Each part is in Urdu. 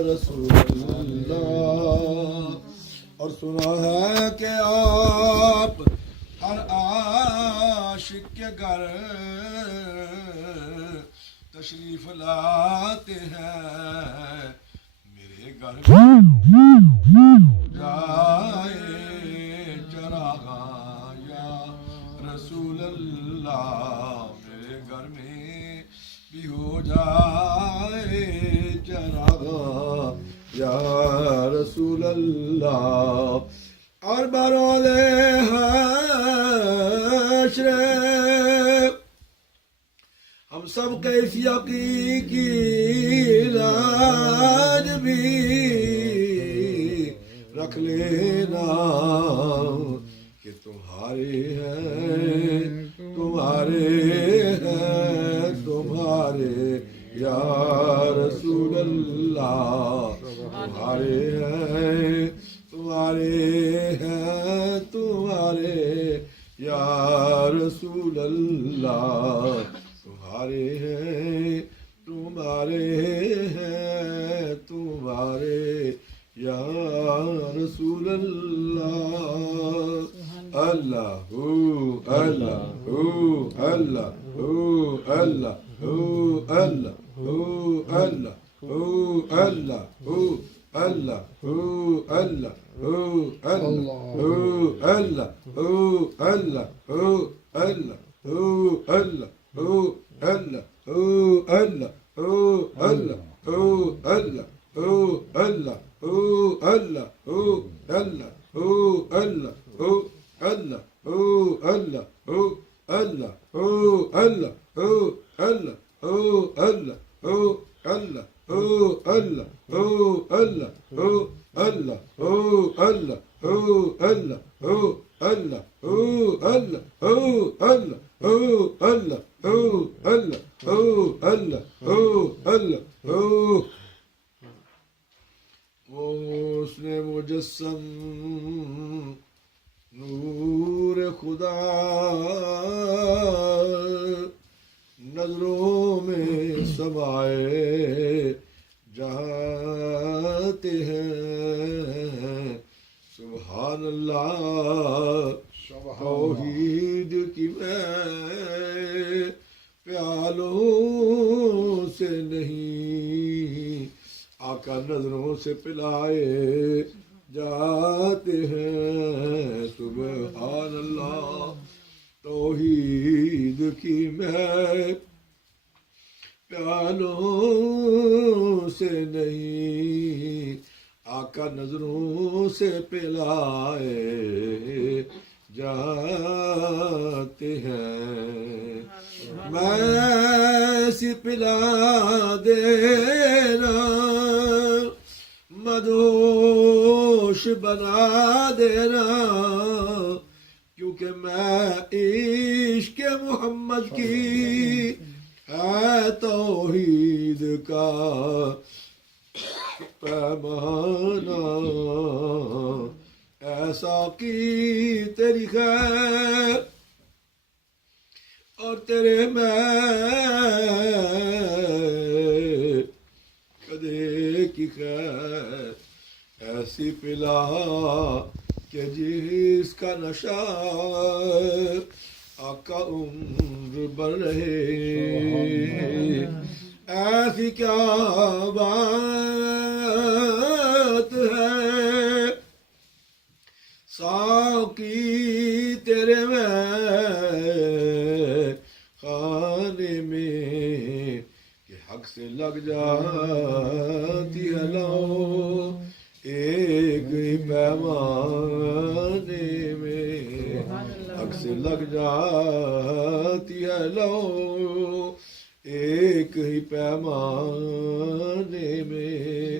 رسول اللہ. اور سنا ہے کہ آپ ہر عاشق کے گھر تشریف لاتے ہیں. میرے گھر جائے چراغا یا رسول اللہ. میرے گھر میں بھی ہو جائے چراغا یا رسول اللہ. اور بروز حشر ہم سب کے اس یقین کی لاج بھی رکھ لینا کہ تمہارے ہیں یا رسول اللہ. تمہارے ہیں یا رسول اللہ. تمہارے ہیں یا رسول اللہ. اللہ اللہ اللہ اللہ اللہ اللہ اللہ اللہ اللہ اس نے مجسم نور خدا نظروں میں سمائے جاتے ہیں. سبحان اللہ. توحید کی میں پیالوں سے نہیں آقا نظروں سے پلائے جاتے ہیں. سبحان اللہ. توحید کی میں پیالوں سے نہیں آقا نظروں سے پلائے جاتے ہیں. میں سی پلا دینا مدہوش بنا دینا کیونکہ میں عشق محمد کی ہے توحید کا پیمانہ. ایسا کی تیری خیر اور تیرے میں کدے کی خیر ایسی پلا کہ جس کا نشہ آقا عمر بھر رہے. ایسی کیا بات ہے ساقی تیرے میں خانے میں کہ حق سے لگ جاتی ہے لو ایک ہی پیمانے میں. حق سے لگ جاتی ہے لو ایک ہی پیمانے میں.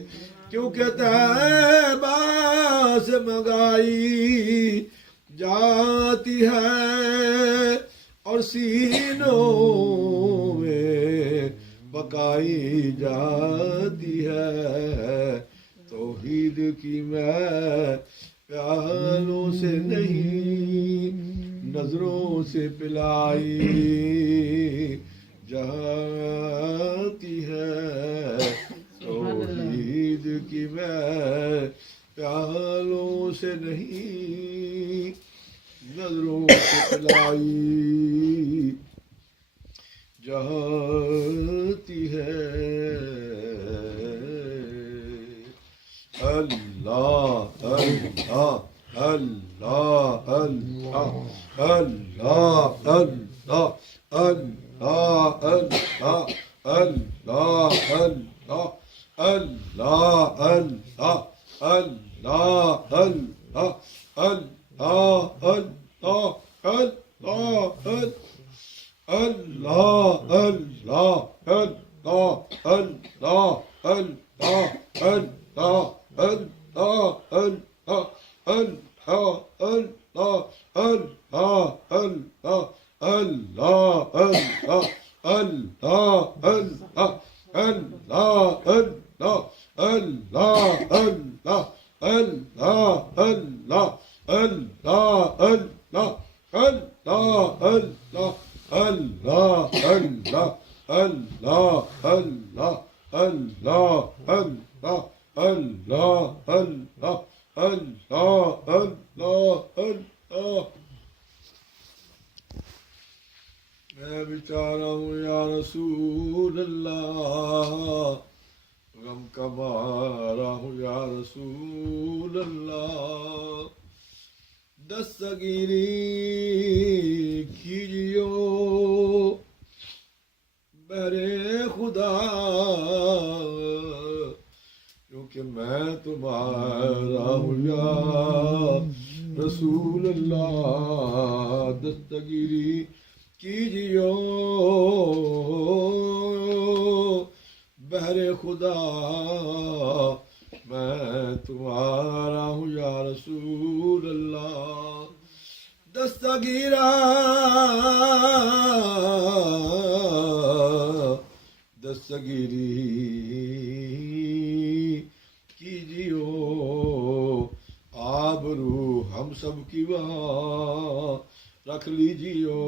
کیونکہ طیبہ سے منگائی جاتی ہے اور سینوں میں پکائی جاتی ہے. توحید کی میں پیالوں سے نہیں نظروں سے پلائی جاتی ہے. توحید کی میں پیالوں سے نہیں نظروں سے پلائی جاتی ہے اللہ اللہ اللہ اللہ اللہ اللہ اللہ اللہ اللہ اللہ اللہ اللہ اللہ اللہ اللہ میں بیچارہ ہوں یا رسول اللہ غم کا مارا ہوں یا رسول اللہ دستگیری کیجیو بہرے خدا کیونکہ میں تمہارا ہوں یا رسول اللہ دستگیری کیجیو بہر خدا میں تمہارا ہوں یا رسول اللہ دستگیرہ دستگیری کیجیو آبرو ہم سب کی وہاں رکھ لیجیو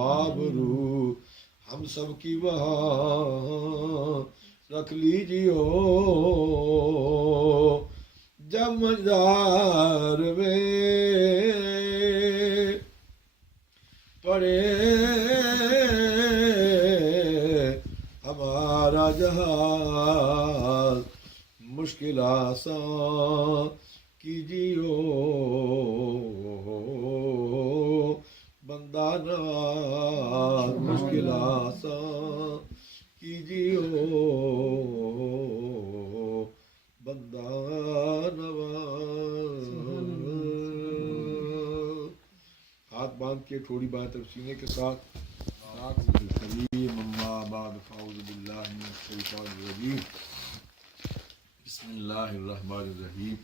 آبرو ہم سب کی وہاں رکھ لیجیو جب مجدار میں پڑے ہمارا جہاز مشکل آسان کیجیو بندہ نواز مشکل آسان کیجیو بندہ نواز ہاتھ باندھ کے تھوڑی بات اب سینے کے ساتھ اما بعد فاعوذ باللہ من الشیطان الرجیم بسم اللہ الرحمن الرحیم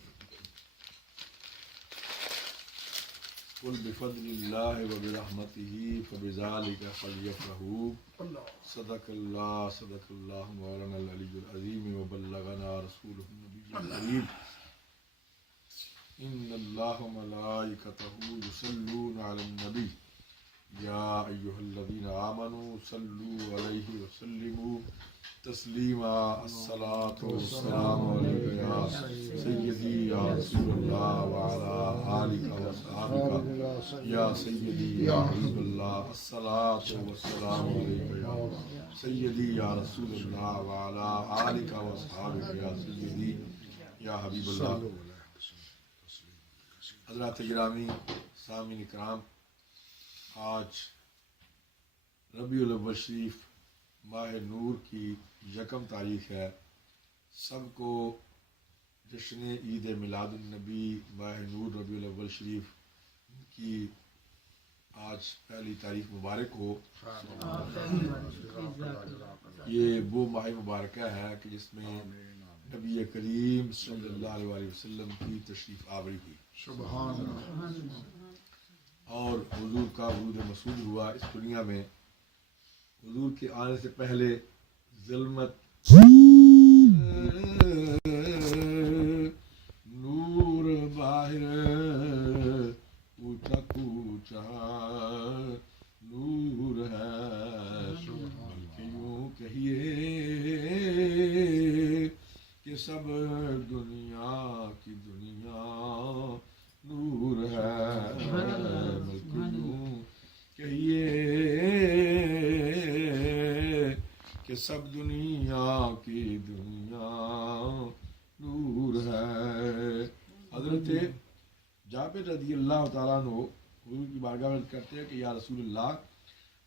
قل بفضل اللہ وبرحمتہ فبذلک فلیفرحوا صدق اللہ مولانا العلی العظیم وبلغنا رسولہ النبی الکریم ان اللہ وملائکتہ یصلون علی النبی یا ایہا الذین آمنوا صلوا علیہ وسلموا تسلیما الصلاة والسلام علیکہ یا سیدی یا رسول اللہ وعلی آلک وصحابک یا سیدی یا حبیب اللہ الصلاة والسلام علیکہ یا سیدی یا رسول اللہ وعلی آلک وصحابک یا سیدی یا حبیب اللہ حضرات گرامی سامعین اکرام آج ربیع الاول شریف ماہ نور کی یکم تاریخ ہے سب کو جشن عید میلاد النبی ماہ نور ربیع الاول شریف کی آج پہلی تاریخ مبارک ہو یہ وہ ماہ مبارکہ ہے کہ جس میں نبی کریم صلی اللہ علیہ وسلم کی تشریف آوری ہوئی سبحان اللہ اور حضور کا ورود مسعود ہوا اس دنیا میں حضور کے آنے سے پہلے ظلمت نور باہر اونچا کوچا نور ہے بلکہ یوں کہیے کہ سب دنیا کی دنیا نور ہے، بلکہ یوں کہیے کہ سب دنیا کی دنیا نور ہے۔ حضرت جابر رضی اللہ تعالیٰ عنہ حضور کی بارگاہ میں کرتے ہیں کہ یا رسول اللہ،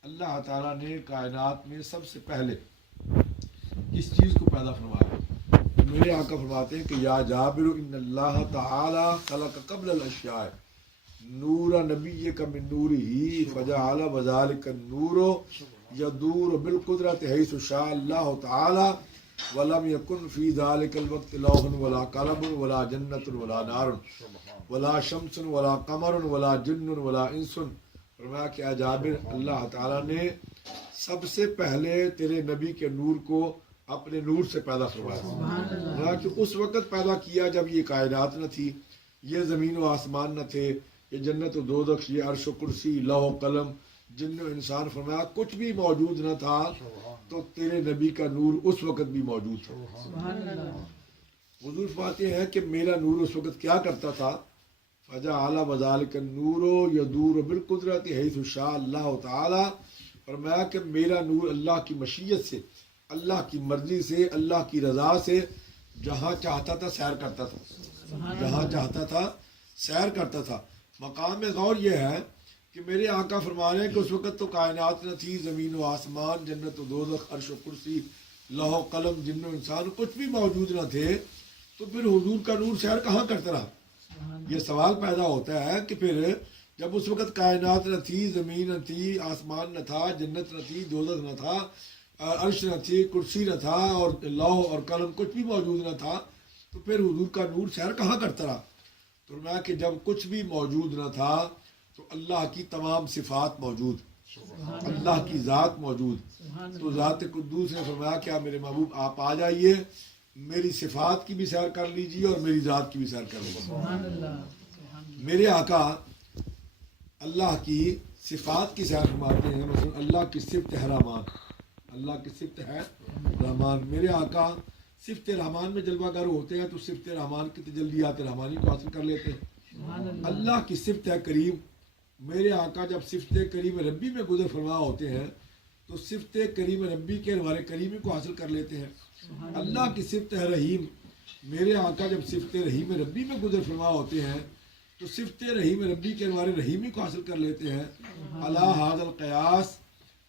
اللہ تعالیٰ نے کائنات میں سب سے پہلے کس چیز کو پیدا فرمایا؟ میرے آقا فرماتے ہیں کہ یا جابر ان اللہ تعالی خلق قبل الاشیاء نور نبیک من نورہ فجعل وذلک النور یدور بالقدرت حیث شاء اللہ تعالی ولم یکن فی ذلک الوقت لوح ولا قلم ولا جنت ولا نار ولا شمس ولا قمر ولا جن ولا انس۔ فرمایا کہ جابر اللہ تعالیٰ نے سب سے پہلے تیرے نبی کے نور کو اپنے نور سے پیدا فرمایا، کہ اس وقت پیدا کیا جب یہ کائنات نہ تھی، یہ زمین و آسمان نہ تھے، یہ جنت و دوزخ، یہ عرش و کرسی، لوح و قلم، جن و انسان، فرمایا کچھ بھی موجود نہ تھا تو تیرے نبی کا نور اس وقت بھی موجود تھا۔ حضور فرماتے ہیں کہ میرا نور اس وقت کیا کرتا تھا؟ فجعل وذلک النور یدور بالقدرت حیث شاء اللہ تعالی، فرمایا کہ میرا نور اللہ کی مشیت سے، اللہ کی مرضی سے، اللہ کی رضا سے جہاں چاہتا تھا سیر کرتا تھا، جہاں چاہتا تھا سیر کرتا تھا۔ مقام غور یہ ہے کہ میرے آقا فرما رہے ہیں کہ اس وقت تو کائنات نہ تھی، زمین و آسمان، جنت و دوزخ، عرش و کرسی، لوح و قلم، جن و انسان کچھ بھی موجود نہ تھے، تو پھر حضور کا نور سیر کہاں کرتا رہا؟ یہ سوال پیدا ہوتا ہے کہ پھر جب اس وقت کائنات نہ تھی، زمین نہ تھی، آسمان نہ تھا، جنت نہ تھی، دوزخ نہ تھا، عرش نہ تھی، کرسی نہ تھا، اور لوح اور قلم کچھ بھی موجود نہ تھا، تو پھر حضور کا نور سیر کہاں کرتا رہا؟ تو فرمایا کہ جب کچھ بھی موجود نہ تھا تو اللہ کی تمام صفات موجود، اللہ کی ذات موجود، تو ذات قدوس نے فرمایا کہ میرے محبوب آپ آ جائیے، میری صفات کی بھی سیر کر لیجیے اور میری ذات کی بھی سیر کر لیجیے۔ میرے آقا اللہ کی صفات کی سیر فرماتے ہیں، مثلا اللہ کی صفت ہے رحمان، اللہ کی صفت ہے رحمان۔ میرے آقا صفت رحمان میں جلوہ گر ہوتے ہیں تو صفت رحمان کی تجلیات رحمانی کو حاصل کر لیتے ہیں۔ اللہ کی صفت ہے کریم، میرے آقا جب صفت کریم ربی میں گزر فرما ہوتے ہیں تو صفت کریم ربی کے ہمارے کریمی کو حاصل کر لیتے ہیں۔ اللہ کی صفت ہے رحیم، میرے آقا جب صفت رحیم ربی میں گزر فرما ہوتے ہیں تو صفت رحیم ربی کے ہمارے رحیمی کو حاصل کر لیتے ہیں۔ اللہ حاضر القیاس،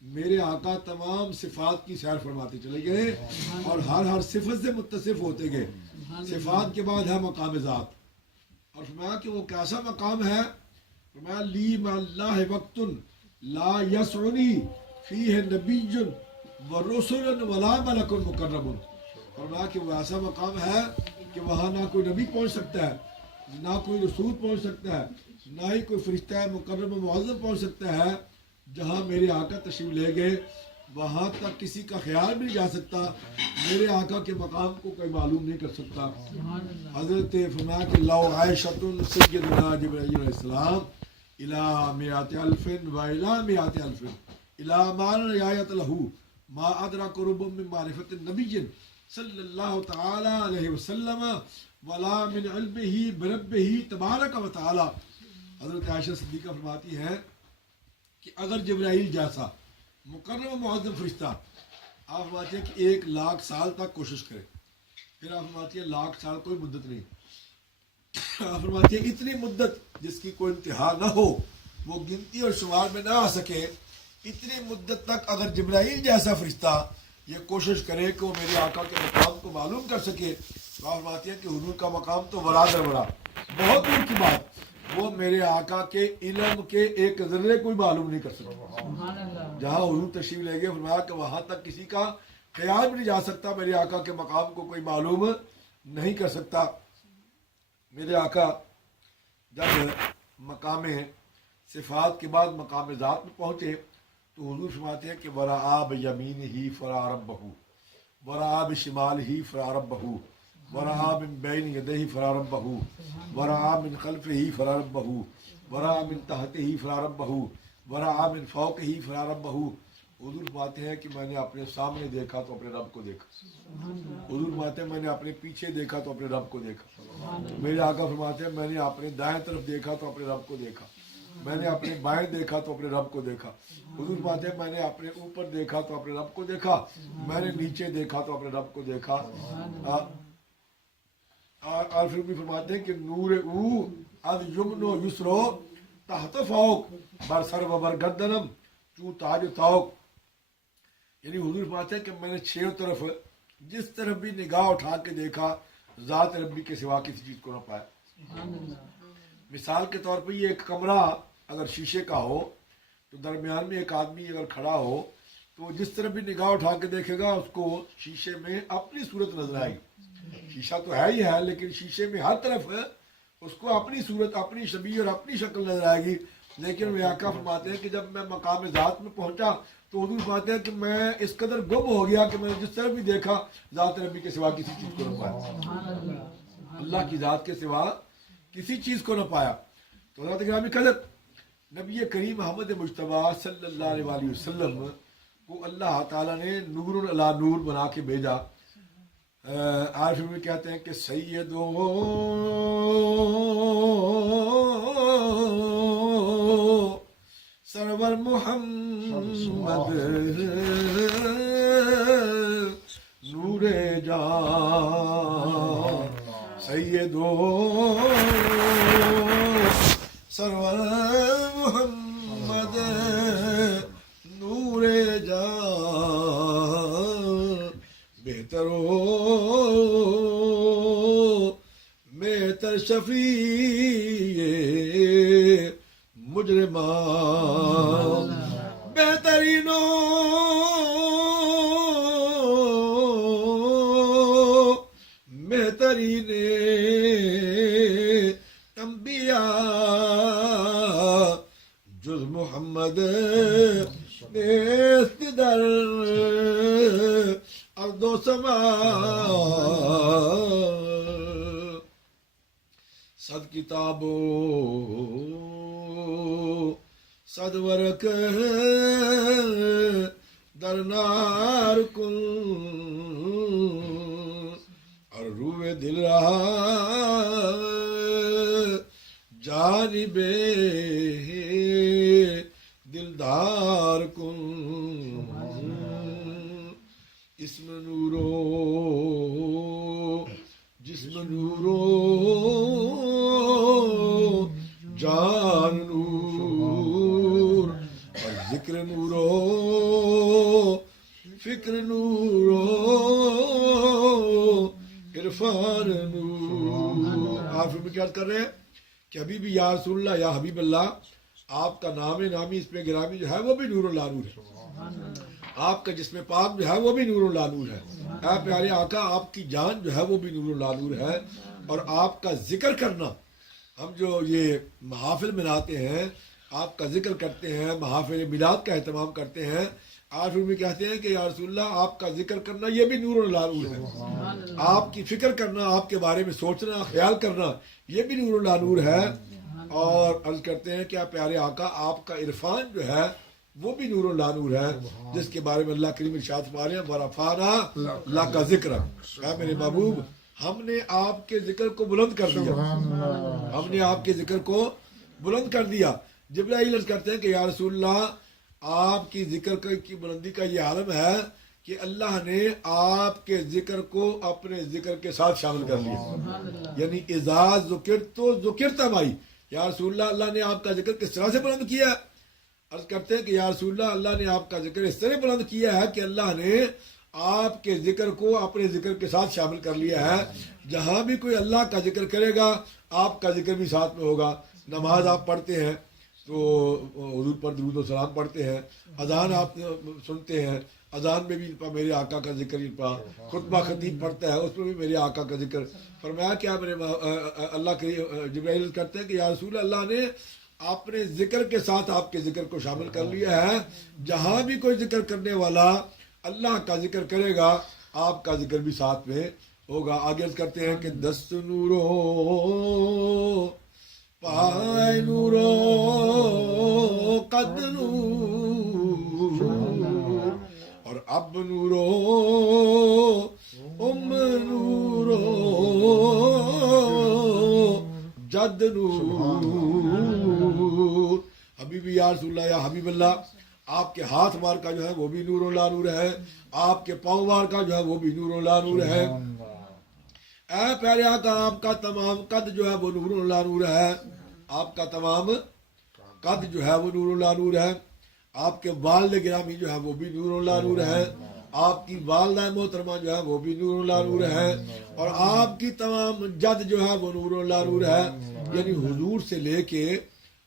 میرے آقا تمام صفات کی سیر فرماتے چلے گئے اور ہر صفت سے متصف ہوتے گئے۔ صفات کے بعد ہے مقام ذات، اور فرمایا کہ وہ کیسا مقام ہے؟ فرمایا لی ما اللہ وقت لا یسعنی فیہ نبی ورسل ولا ملک مقرب، فرمایا کہ وہ ایسا مقام ہے کہ وہاں نہ کوئی نبی پہنچ سکتا ہے، نہ کوئی رسول پہنچ سکتا ہے، نہ ہی کوئی فرشتہ مقرب معظم پہنچ سکتا ہے۔ جہاں میرے آقا تشریف لے گئے وہاں تک کسی کا خیال بھی نہیں جا سکتا، میرے آقا کے مقام کو کوئی معلوم نہیں کر سکتا۔ حضرت فرمایا کہ لو عائشۃ سیدنا جبرائیل علیہ السلام الی مئات الف و الی مئات الف الی ما رعایت لہ ما ادرک رب من معرفت النبی صلی اللہ تعالی علیہ وسلم ولا من علمہ بربہ تبارک و تعالی۔ حضرت عائشہ صدیقہ فرماتی ہے کہ اگر جبرائیل جیسا مقرب و معظم فرشتہ، آپ فرماتے ہیں کہ 1,00,000 سال تک کوشش کرے، پھر آپ فرماتی ہیں 1,00,000 سال کوئی مدت نہیں، آپ فرماتی ہیں اتنی مدت جس کی کوئی انتہا نہ ہو، وہ گنتی اور شمار میں نہ آ سکے، اتنی مدت تک اگر جبرائیل جیسا فرشتہ یہ کوشش کرے کہ وہ میرے آقا کے مقام کو معلوم کر سکے، تو آپ فرماتی ہیں کہ حضور کا مقام تو برادر بڑا، بہت دور کی بات، وہ میرے آقا کے علم کے ایک ذرے کوئی معلوم نہیں کر سکتا۔ جہاں حضور تشریف لے گئے فرمایا کہ وہاں تک کسی کا خیال بھی نہیں جا سکتا، میرے آقا کے مقام کو کوئی معلوم نہیں کر سکتا۔ میرے آقا جب مقام صفات کے بعد مقام ذات میں پہنچے تو حضور فرماتے ہیں کہ ورعا بیمینہ فرا ربہ ورعا بشمالہ فرا ربہ ورعا من بین یدیہ فرا ربہ ورعا من خلفہ فرا ربہ ورعا من تحتہ فرا ربہ ورعا من فوقہ فرا ربہ حضور فرماتے ہیں کہ میں نے اپنے سامنے دیکھا تو اپنے رب کو دیکھا. حضور فرماتے ہیں میں نے اپنے پیچھے دیکھا تو اپنے رب کو دیکھا. میرے آقا فرماتے ہیں میں نے اپنے دائیں طرف دیکھا تو اپنے رب کو دیکھا. میں نے اپنے بائیں دیکھا تو اپنے رب کو دیکھا. حضور فرماتے ہیں میں نے اپنے اوپر دیکھا تو اپنے رب کو دیکھا. میں نے نیچے دیکھا تو اپنے رب کو دیکھا. اور پھر بھی فرماتے ہیں کہ نور او از یمن و یسرو تحت فوق بر سر و بر گردنم چو تاج توق. یعنی حضور فرماتے ہیں کہ میں نے چھ طرف جس طرف بھی نگاہ اٹھا کے دیکھا ذات ربی کے سوا کسی چیز کو نہ پایا. مثال کے طور پہ یہ ایک کمرہ اگر شیشے کا ہو تو درمیان میں ایک آدمی اگر کھڑا ہو تو جس طرف بھی نگاہ اٹھا کے دیکھے گا اس کو شیشے میں اپنی صورت نظر آئے گی. شیشہ تو ہے ہی ہے لیکن شیشے میں ہر طرف اس کو اپنی صورت اپنی شبیہ اور اپنی شکل نظر آئے گی. لیکن وہ آقا فرماتے ہیں کہ جب میں مقام ذات میں پہنچا تو حضور فرماتے ہیں کہ میں اس قدر گم ہو گیا کہ میں نے جس طرف بھی دیکھا ذات ربی کے سوا کسی چیز کو نہ پایا. اللہ کی ذات کے سوا کسی چیز کو نہ پایا. تو حضرت گرامی قدر نبی کریم محمد مجتبیٰ صلی اللہ علیہ وآلہ وسلم کو اللہ تعالیٰ نے نور علی نور بنا کے بھیجا. عارف میں کہتے ہیں کہ سیدو سرور محمد نور جان سیدو سرور محمد نور جان بہتر بہتر شفیع مجرمان بہترین بہترین انبیاء جز محمد نیست در ارض و سما صد کتابو صد ورق در نار کن اور روح دل رہا جانب دلدار کن اسم نورو جسم نورو جان نور اور ذکر نورو فکر نورو عرفان نور. آپ میں کیا کر رہے ہیں کہ ابھی بھی یا رسول اللہ یا حبیب اللہ آپ کا نام نامی اس میں گرامی جو ہے وہ بھی نور اللہ نور ہے. آپ کا جسم پاک جو ہے وہ بھی نور اللہ نور ہے. اے پیارے آقا آپ کی جان جو ہے وہ بھی نور اللہ نور ہے. اور آپ کا ذکر کرنا ہم جو یہ محافل مناتے ہیں آپ کا ذکر کرتے ہیں محافل میلاد کا اہتمام کرتے ہیں. آج میں کہتے ہیں کہ یا رسول اللہ آپ کا ذکر کرنا یہ بھی نور اللہ نور ہے. آپ کی فکر کرنا آپ کے بارے میں سوچنا خیال کرنا یہ بھی نور اللہ نور ہے. اور عرض کرتے ہیں کہ پیارے آقا آپ کا عرفان جو ہے وہ بھی نور اللہ نور ہے جس کے بارے میں اللہ کریم ارشاد فرما رہے ہیں ورفعنا لک ذکرک. اے میرے محبوب ہم نے آپ کے ذکر کو بلند کر دیا. ہم نے آپ کے ذکر کو بلند کر دیا. جبرائیل عرض کرتے ہیں کہ یا رسول اللہ آپ کی ذکر کی بلندی کا یہ عالم ہے کہ اللہ نے آپ کے ذکر کو اپنے ذکر کے ساتھ شامل کر لیا. یعنی اذا ذکرت ذکرت معی. یا رسول اللہ اللہ نے آپ کا ذکر کس طرح سے بلند کیا. عرض کرتے ہیں کہ یا رسول اللہ اللہ نے آپ کا ذکر اس طرح بلند کیا ہے کہ اللہ نے آپ کے ذکر کو اپنے ذکر کے ساتھ شامل کر لیا ہے. جہاں بھی کوئی اللہ کا ذکر کرے گا آپ کا ذکر بھی ساتھ میں ہوگا. نماز آپ پڑھتے ہیں تو حضور پر درود و سلام پڑھتے ہیں. اذان آپ سنتے ہیں اذان میں بھی میرے آقا کا ذکر خطبہ خطیب پڑھتا ہے اس میں بھی میرے آقا کا ذکر. فرمایا کیا میرے اللہ کے جبرائیل کرتے ہیں کہ یا رسول اللہ نے اپنے ذکر کے ساتھ آپ کے ذکر کو شامل کر لیا ہے. جہاں بھی کوئی ذکر کرنے والا اللہ کا ذکر کرے گا آپ کا ذکر بھی ساتھ میں ہوگا. آگے کرتے ہیں کہ دست نورو پائے نورو قد نور اب نورو ام نورو جد نور حبیبی یا رسول اللہ یا حبیب اللہ آپ کے ہاتھ مبارکہ جو ہے وہ بھی نور و لا نور ہے، آپ کے پاؤں مبارکہ جو ہے وہ بھی نور و لا نور ہے۔ اے پیارے آقا آپ کا تمام قد جو ہے وہ نور و لا نور ہے، آپ کا تمام قد جو ہے وہ نور و لا نور ہے، آپ کے والد گرامی جو ہے وہ بھی نور و لا نور ہے، آپ کی والدہ محترمہ جو ہے وہ بھی نور و لا نور ہے، اور آپ کی تمام جد جو ہے وہ نور و لا نور ہے۔ یعنی حضور سے لے کے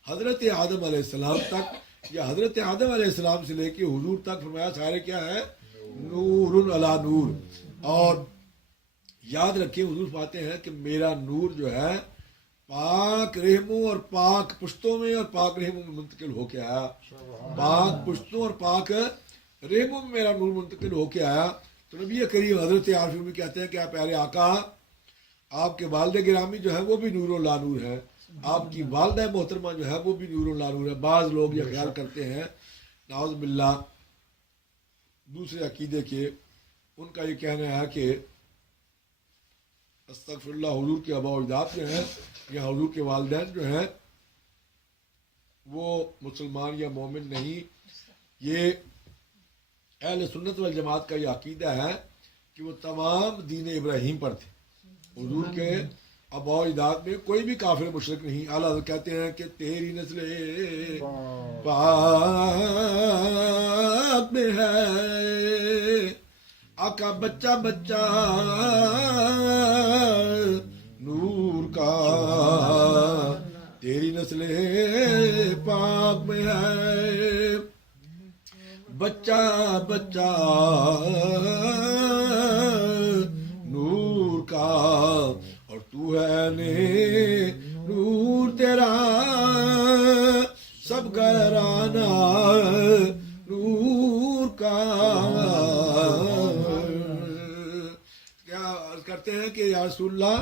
حضرت آدم علیہ السلام تک، یا حضرت آدم علیہ السلام سے لے کے حضور تک فرمایا سارے کیا ہے؟ نور علی نور۔ اور یاد رکھیں حضور فرماتے ہیں کہ میرا نور جو ہے پاک رحموں اور پاک پشتوں میں اور پاک رحموں میں منتقل ہو کے آیا، پاک پشتوں اور پاک رحموں میں میرا نور منتقل ہو کے آیا۔ تو نبی کریم حضرت عارف میں کہتے ہیں کہ آپ پیارے آقا آپ کے والد گرامی جو ہے وہ بھی نور و لا نور ہے، آپ کی والدہ محترمہ جو ہے وہ بھی نور و لا نور ہے۔ بعض لوگ یہ خیال کرتے ہیں نعوذ باللہ دوسرے عقیدے کے، ان کا یہ کہنا ہے کہ استغفر اللہ حضور کے آباء و اجداد جو ہیں یا حضور کے والدین جو ہیں وہ مسلمان یا مومن نہیں۔ یہ اہل سنت والجماعت کا یہ عقیدہ ہے کہ وہ تمام دین ابراہیم پر تھے، حضور کے آباء و اجداد میں کوئی بھی کافر مشرک نہیں۔ اعلیٰ حضرت کہتے ہیں کہ تیری نسل پاک میں ہے آقا بچہ بچہ نور کا، تیری نسل پاک میں ہے بچہ بچہ نور کا، اور تو ہے نور تیرا سب گھرانہ نور کا۔ کیا عرض کرتے ہیں کہ یا رسول اللہ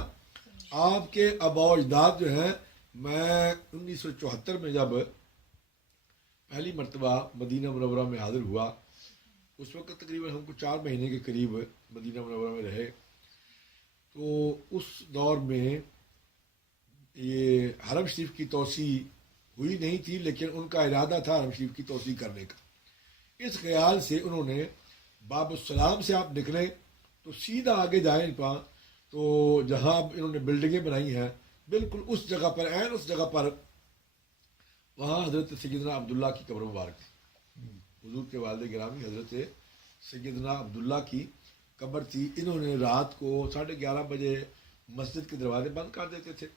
آپ کے آباء و اجداد جو ہیں، میں 1974 میں جب پہلی مرتبہ مدینہ منورہ میں حاضر ہوا، اس وقت تقریباً ہم کو 4 مہینے کے قریب مدینہ منورہ میں رہے، تو اس دور میں یہ حرم شریف کی توسیع ہوئی نہیں تھی، لیکن ان کا ارادہ تھا حرم شریف کی توسیع کرنے کا۔ اس خیال سے انہوں نے باب السلام سے آپ نکلیں تو سیدھا آگے جائیں پا تو جہاں انہوں نے بلڈنگیں بنائی ہیں بالکل اس جگہ پر، عین اس جگہ پر، وہاں حضرت سیدنا عبداللہ کی قبر مبارک تھی، حضور کے والد گرامی حضرت سیدنا عبداللہ کی قبر تھی۔ انہوں نے رات کو 11:30 بجے مسجد کے دروازے بند کر دیتے تھے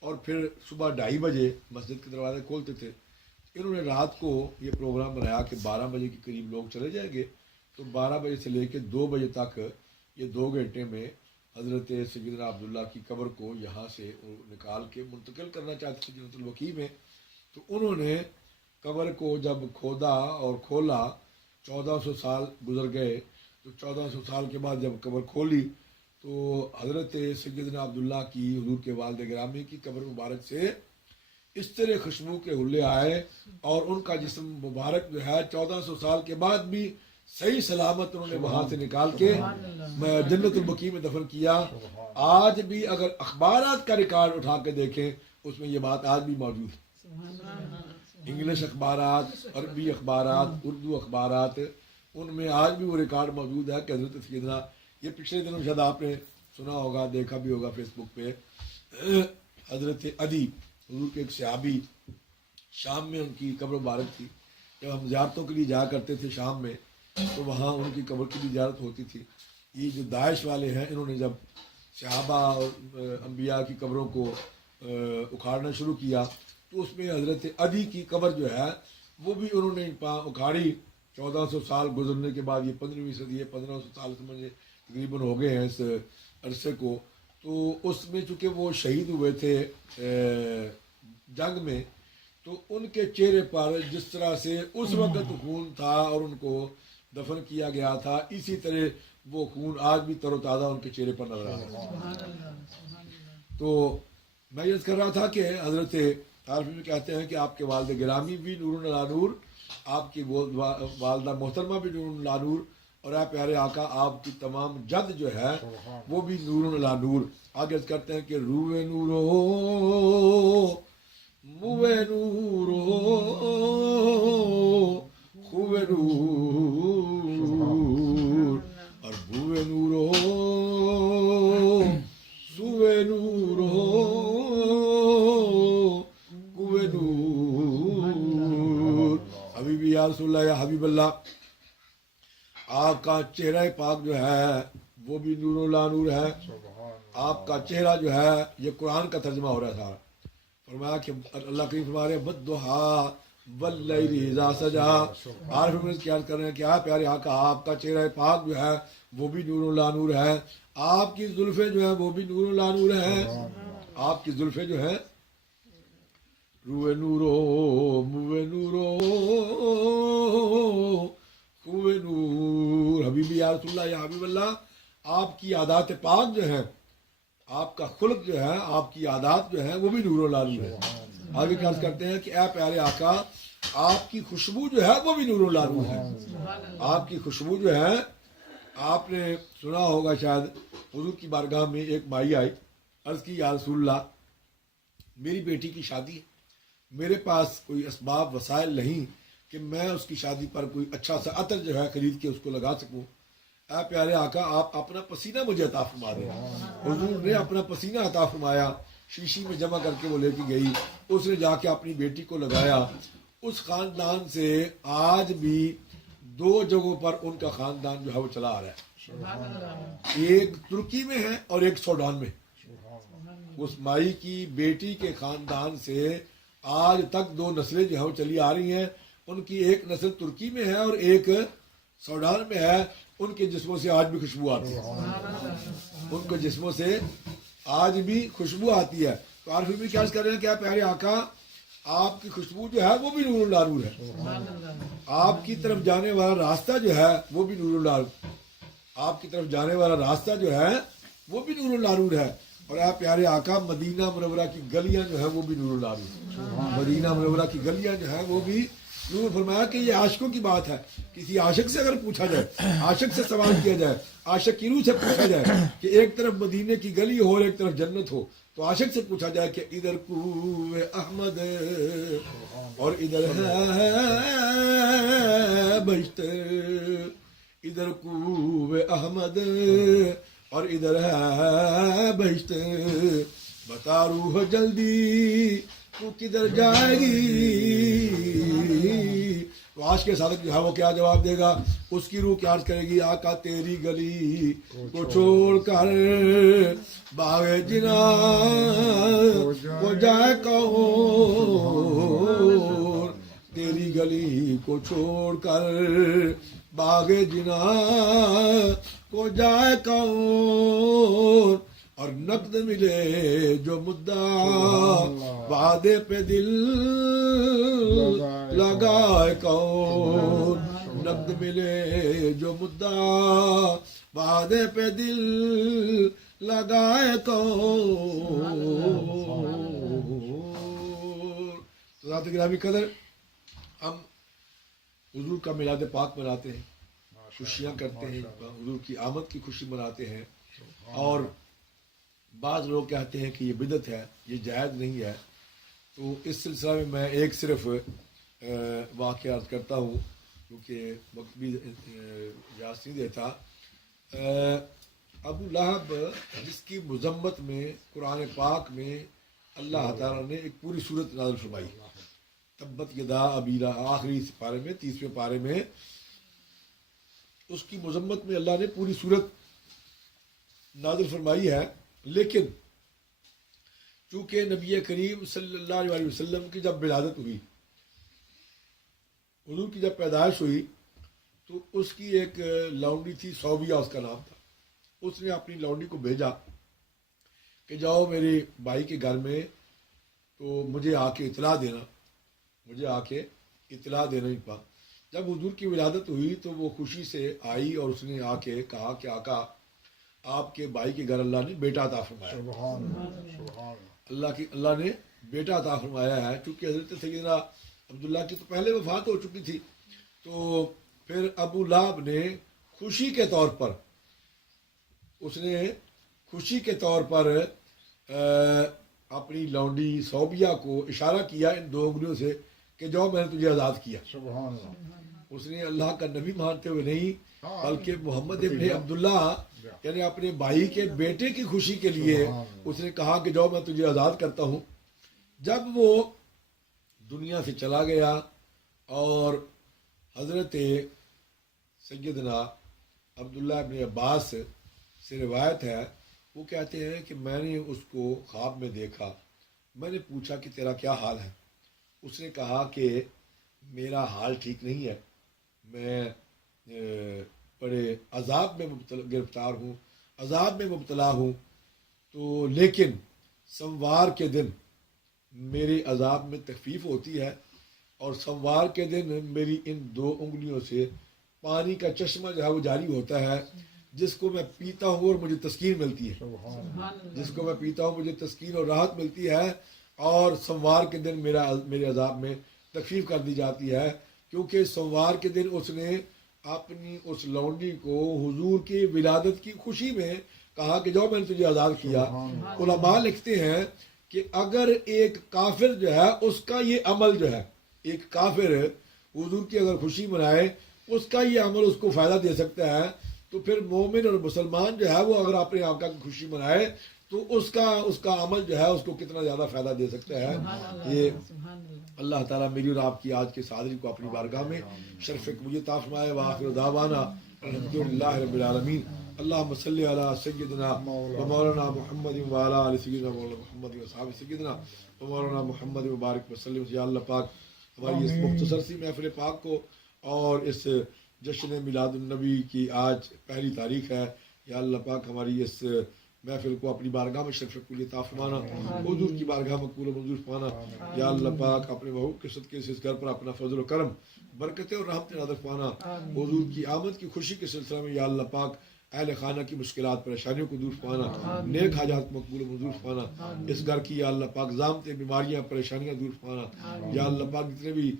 اور پھر صبح 2:30 بجے مسجد کے دروازے کھولتے تھے۔ انہوں نے رات کو یہ پروگرام بنایا کہ 12 بجے کے قریب لوگ چلے جائیں گے، تو 12 بجے سے لے کے 2 بجے تک یہ 2 گھنٹے میں حضرت سیدنا عبداللہ کی قبر کو یہاں سے نکال کے منتقل کرنا چاہتے تھے جنت البقیع میں۔ تو انہوں نے قبر کو جب کھودا اور کھولا، 1400 سال گزر گئے، تو 1400 سال کے بعد جب قبر کھولی تو حضرت سیدنا عبداللہ کی حضور کے والد گرامی کی قبر مبارک سے اس طرح خوشبو کے حلے آئے، اور ان کا جسم مبارک جو ہے 1400 سال کے بعد بھی صحیح سلامت انہوں نے وہاں سے نکال کے جنت البقیع میں دفن کیا۔ آج بھی اگر اخبارات کا ریکارڈ اٹھا کے دیکھیں اس میں یہ بات آج بھی موجود ہے، انگلش اخبارات، عربی اخبارات، اردو اخبارات، ان میں آج بھی وہ ریکارڈ موجود ہے کہ حضرت سیدنا، یہ پچھلے دنوں شاید آپ نے سنا ہوگا، دیکھا بھی ہوگا فیس بک پہ، حضرت عدی حضور کے ایک صحابی، شام میں ان کی قبر مبارک تھی، جب ہم زیارتوں کے لیے جایا کرتے تھے شام میں تو وہاں ان کی قبر کی بھی زیارت ہوتی تھی۔ یہ جو داعش والے ہیں انہوں نے جب صحابہ اور انبیاء کی قبروں کو اکھاڑنا شروع کیا تو اس میں حضرت عدی کی قبر جو ہے وہ بھی انہوں نے اکھاڑی۔ 1400 سال گزرنے کے بعد، یہ 15ویں صدی ہے، 1500 سال سمجھے تقریباً ہو گئے ہیں اس عرصے کو، تو اس میں چونکہ وہ شہید ہوئے تھے جنگ میں، تو ان کے چہرے پر جس طرح سے اس وقت خون تھا اور ان کو دفن کیا گیا تھا، اسی طرح وہ خون آج بھی تر و تازہ ان کے چہرے پر نظر آ رہا ہے۔ تو میں یہ کر رہا تھا کہ حضرت عارف میں کہتے ہیں کہ آپ کے والد گرامی بھی نور علی نور، آپ کی والدہ محترمہ بھی نور علی نور، اور اے پیارے آقا آپ کی تمام جد جو ہے وہ بھی نور علی نور. آگے کرتے ہیں کہ روئے نورو موے نورو خوے نور اور بوے نورو سوے نورو کوے نور. حبیبی یا رسول اللہ یا حبیب اللہ، آپ کا چہرہ پاک جو ہے وہ بھی نور لا نور ہے. آپ کا چہرہ جو ہے، یہ قرآن کا ترجمہ ہو رہا تھا. فرمایا کہ اللہ کریم فرما رہے ہیں والضحیٰ واللیل اذا سجا. عارف میں کیا کر رہے ہیں کہ پیارے آقا آپ کا چہرہ پاک جو ہے وہ بھی نور لا نور ہے. آپ کی زلفیں جو ہیں وہ بھی نور لا نور ہیں. آپ کی زلفیں جو ہیں روئے نورو موے نورو خوے نور. حبیبی یا رسول اللہ یا حبیب اللہ، آپ کی عادات پاک جو ہیں، آپ کا خلق جو ہے، آپ کی عادات جو ہیں وہ بھی نور و لا نور ہے. آگے کیا کرتے ہیں کہ اے پیارے آقا آپ کی خوشبو جو ہے وہ بھی نور و لا نور ہے. آپ کی خوشبو جو ہے، آپ نے سنا ہوگا شاید، حضور کی بارگاہ میں ایک مائی آئی، عرض کی یا رسول اللہ میری بیٹی کی شادی ہے، میرے پاس کوئی اسباب وسائل نہیں کہ میں اس کی شادی پر کوئی اچھا سا عطر جو ہے خرید کے اس کو لگا سکوں. اے پیارے آقا آپ اپنا پسینہ مجھے عطا فرما دیں. حضور نے اپنا پسینہ عطا فرمایا، شیشی میں جمع کر کے وہ لے کے گئی، اس نے جا کے اپنی بیٹی کو لگایا. اس خاندان سے آج بھی 2 جگہوں پر ان کا خاندان جو ہے وہ چلا آ رہا ہے. ایک ترکی میں ہے اور ایک سوڈان میں. اس مائی کی بیٹی کے خاندان سے آج تک 2 نسلیں جو ہے وہ چلی آ رہی ہیں. ان کی ایک نسل ترکی میں ہے اور ایک سوڈان میں ہے. ان کے جسموں سے آج بھی خوشبو آتی ہے. ان کے جسموں سے آج بھی خوشبو آتی ہے. تو عارف بھی کیا کر رہے ہیں کہ پیارے آقا آپ کی خوشبو جو ہے وہ بھی نور لا نور ہے. آپ کی طرف جانے والا راستہ جو ہے وہ بھی نور لا نور. آپ کی طرف جانے والا راستہ جو ہے وہ بھی نور لا نور ہے. اور آپ پیارے آقا مدینہ منورہ کی گلیاں جو ہیں وہ بھی نور لا نور. مدینہ منورہ کی گلیاں جو ہیں وہ بھی نور. فرمایا کہ یہ عاشقوں کی بات ہے. کسی عاشق سے اگر پوچھا جائے، عاشق سے سوال کیا جائے، عاشق کی روح سے پوچھا جائے کہ ایک طرف مدینے کی گلی ہو اور ایک طرف جنت ہو، تو عاشق سے پوچھا جائے کہ ادھر کوئے احمد اور ادھر ہے بہشت، ادھر کوئے احمد اور ادھر ہے بہشت، بتا روح جلدی تو کدھر جائے گی. تو آج کے صادق جو ہے وہ کیا جواب دے گا؟ اس کی روح کیا عرض کرے گی؟ آقا تیری گلی کو چھوڑ کر باغ جنا کو جائے کون، تیری گلی کو چھوڑ کر باغ جنا کو جائے کون، اور نقد ملے جو مدعا وعدے پہ دل لگائے کون، نقد ملے جو مدعا وعدے پہ دل لگائے کون. ذات گرامی قدر، ہم حضور کا میلاد پاک مناتے ہیں، خوشیاں کرتے ہیں، حضور کی آمد کی خوشی مناتے ہیں. اور بعض لوگ کہتے ہیں کہ یہ بدعت ہے، یہ جائز نہیں ہے. تو اس سلسلہ میں میں ایک صرف واقعہ عرض کرتا ہوں کیونکہ وقت بھی اجازت نہیں دیتا. ابو لہب جس کی مذمت میں قرآن پاک میں اللہ تعالیٰ نے ایک پوری صورت نازل فرمائی، تبت یدا ابی لہب، آخری پارے میں 30ویں پارے میں اس کی مذمت میں اللہ نے پوری صورت نازل فرمائی ہے. لیکن چونکہ نبی کریم صلی اللہ علیہ وسلم کی جب ولادت ہوئی، حضور کی جب پیدائش ہوئی، تو اس کی ایک لونڈی تھی، صوبیہ اس کا نام تھا. اس نے اپنی لونڈی کو بھیجا کہ جاؤ میرے بھائی کے گھر میں تو مجھے آ کے اطلاع دینا، مجھے آ کے اطلاع دینا ہی پا. جب حضور کی ولادت ہوئی تو وہ خوشی سے آئی اور اس نے آ کے کہا کہ آقا آپ کے بھائی کے گھر اللہ نے بیٹا عطا فرمایا. اللہ نے بیٹا عطا فرمایا ہے. چونکہ حضرت سیدنا عبداللہ کی تو پہلے وفات ہو چکی تھی، تو پھر ابو لہب نے خوشی کے طور پر اس نے خوشی کے طور پر اپنی لونڈی صوبیہ کو اشارہ کیا ان 2 انگلیوں سے کہ جو میں نے تجھے آزاد کیا. سبحان اللہ. اس نے اللہ کا نبی مانتے ہوئے نہیں بلکہ محمد ابن عبداللہ یعنی اپنے بھائی کے بیٹے کی خوشی کے لیے اس نے کہا کہ جو میں تجھے آزاد کرتا ہوں. جب وہ دنیا سے چلا گیا اور حضرت سیدنا عبداللہ ابن عباس سے روایت ہے، وہ کہتے ہیں کہ میں نے اس کو خواب میں دیکھا. میں نے پوچھا کہ تیرا کیا حال ہے؟ اس نے کہا کہ میرا حال ٹھیک نہیں ہے، میں بڑے عذاب میں گرفتار ہوں، عذاب میں مبتلا ہوں. تو لیکن سوموار کے دن میرے عذاب میں تخفیف ہوتی ہے اور سوموار کے دن میری ان 2 انگلیوں سے پانی کا چشمہ جو ہے وہ جاری ہوتا ہے، جس کو میں پیتا ہوں اور مجھے تسکین ملتی ہے. جس کو میں پیتا ہوں مجھے تسکین اور راحت ملتی ہے، اور سوموار کے دن میرے عذاب میں تخفیف کر دی جاتی ہے، کیونکہ سوموار کے دن اس نے اپنی اس لونڈی کو حضور کی ولادت کی خوشی میں کہا کہ جو میں نے تجھے آزاد کیا. علماء لکھتے ہیں کہ اگر ایک کافر جو ہے اس کا یہ عمل جو ہے، ایک کافر حضور کی اگر خوشی منائے اس کا یہ عمل اس کو فائدہ دے سکتا ہے، تو پھر مومن اور مسلمان جو ہے وہ اگر اپنے آقا کی خوشی منائے تو اس کا عمل جو ہے اس کو کتنا زیادہ فائدہ دے سکتا ہے. یہ اللہ تعالیٰ میری اور آپ کی آج کے حاضری کو اپنی بارگاہ میں شرف قبولیت عطا فرمائے. وآخر دعوانا الحمدللہ رب العالمین. اللہم صلی علی سیدنا و مولانا محمد و علی آل سیدنا مولانا محمد و صحابہ سیدنا و مولانا محمد مبارک وسلم. یا اللہ پاک ہماری اس مختصر سی محفل پاک کو اور اس جشن میلاد النبی کی آج پہلی تاریخ ہے، یا اللہ پاک ہماری اس محفل کو اپنی بارگاہ میں شرف قبولیت عطا فرمانا، حضور کی بارگاہ میں مقبول و منظور فرمانا. یا اللہ پاک اپنے محبوب کے صدقے سے اس گھر پر اپنا فضل و کرم، برکتیں اور رحمت نازل فرمانا. حضور کی آمد کی خوشی کے سلسلہ میں یا اللہ پاک اہل خانہ کی مشکلات پریشانیوں کو دور فرمانا، نیک حاجات مقبول و منظور فرمانا. اس گھر کی یا اللہ پاک ضامطیں بیماریاں پریشانیاں دور فرمانا. یا اللہ پاک جتنے بھی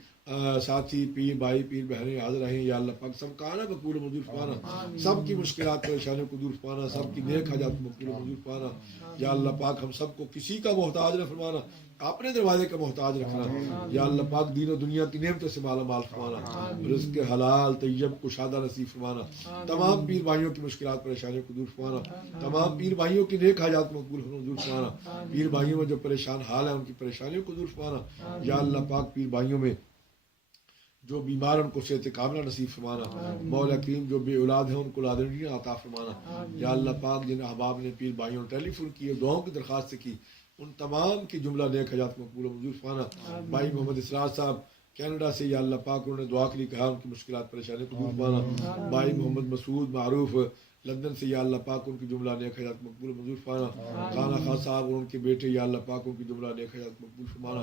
ساتھی پیر بھائی پیر بہنیں حاضر ہیں یا اللہ پاک سب کا آنا مقبول و منظور فرمانا، سب کی مشکلات پریشانیوں کو دور فرمانا، سب کی نیک حاجات مقبول و منظور فرمانا. یا اللہ پاک ہم سب کو کسی کا محتاج نہ فرمانا، اپنے دروازے کا محتاج رکھنا. یا اللہ پاک دین و دنیا کی نعمتوں سے مالا مال فرمانا، رزق حلال طیب کشادہ نصیب فرمانا. تمام پیر بھائیوں کی مشکلات پریشانیوں کو دور فرمانا، تمام پیر بھائیوں کی نیک حاجات مقبول و منظور فرمانا. پیر بھائیوں میں جو پریشان حال ہیں ان کی پریشانیوں کو دور فرمانا. یا اللہ پاک پیر بھائیوں میں جو بیمار ان کو صحت کاملہ نصیب فرمانا. مولا کریم جو بے اولاد ہیں ان کو اولاد عطا فرمانا. یا اللہ پاک جن احباب نے پیر بھائیوں نے ٹیلی فون کی اور دعاؤں کی درخواست کی ان تمام کی جملہ نیک حاجات مقبول و منظور فرمانا. بھائی محمد اسرار صاحب کینیڈا سے یا اللہ پاک انہوں نے دعا کے لیے کہا ان کی مشکلات پریشانی کو دور فرمانا. بھائی محمد مسعود معروف لندن سے یا اللہ پاک ان کی جملہ نیک حاجات مقبول و منظور فرمانا. خانہ خان صاحب اور ان کے بیٹے یا اللہ پاک ان کی جملہ نیک حاجات مقبول فرمانا.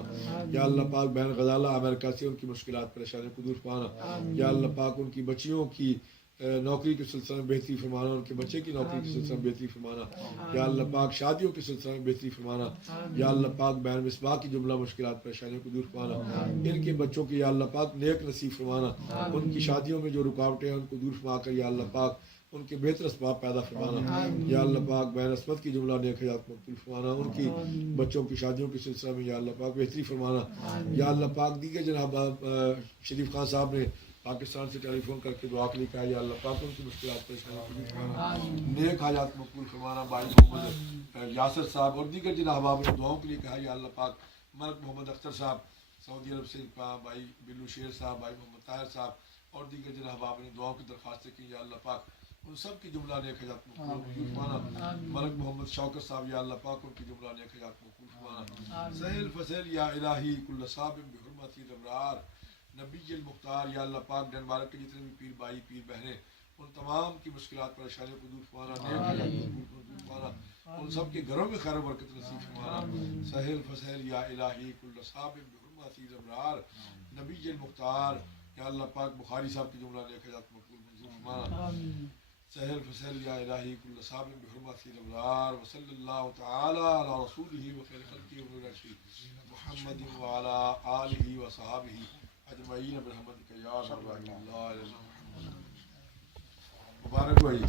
یا اللہ پاک بہن غزالہ امریکہ سے ان کی مشکلات پریشانی کو دور فرمانا. یا اللہ پاک ان کی بچیوں کی نوکری کے سلسلے میں بہتری فرمانا، ان کے بچے کی نوکری کے سلسلے میں بہتری فرمانا. یا اللہ پاک شادیوں کے سلسلے میں بہتری فرمانا. یا اللہ پاک بہن مصباح کی جملہ مشکلات پریشانیوں کو دور فرمانا. ان کے بچوں کی یا اللہ پاک نیک نصیب فرمانا. ان کی شادیوں میں جو رکاوٹیں ہیں ان کو دور فرما کر یا اللہ پاک ان کے بہتر اسباب پیدا فرمانا. یا اللہ پاک بہن عصمت کی جملہ نیک حیات مقبول فرمانا. ان کی بچوں کی شادیوں کے سلسلہ میں یا اللہ پاک بہتری فرمانا. یا اللہ پاک دیگر جناب شریف خان صاحب نے پاکستان سے ٹیلی فون کر کے دعا کے لیے کہا یا اللہ پاک ان کی مشکلات پریشانیوں کو دور فرمانا، نیک حاجات مقبول فرمانا. بھائی محمد یاسر صاحب اور دیگر جن احباب نے دعاؤں کے لیے کہا یا اللہ پاک ملک محمد اختر صاحب سعودی عرب سے، بھائی بلو شیر صاحب، بھائی محمد طاہر صاحب اور دیگر جن احباب نے دعاؤں کی درخواستیں کی یا اللہ پاک ان سب کی جملہ نیک حیات مقبول فرمانا. ملک محمد شوکت صاحب یا اللہ پاک ان کی جملہ نیک حیات مقبول فرمانا. سہیل فصیل یا الہی کل صاحب بحرمت الابرار نبی المختار یا اللہ پاک ڈنمارک کے جتنے بھی پیر بھائی پیر بہنیں ان تمام کی مشکلات پریشانیوں کو دور فرمانا، نیک حیات مقبول فرمانا. ان سب کے گھروں میں خیر و برکت نصیب فرمانا. سہیل فصیل یا الہی کل صاحب بحرمت الابرار نبی المختار یا اللہ پاک بخاری صاحب کی جملہ نیک حیات مقبول منظور فرمانا. سہل فصل یا الہی کل صاحب بحرمت الابرار وصلی اللہ تعالی علی رسولہ وخیر خلقہ ونور محمد وعلی آلہ وصحابہ اجمعین برحمتک یا ارحم الراحمین. مبارک بھائی.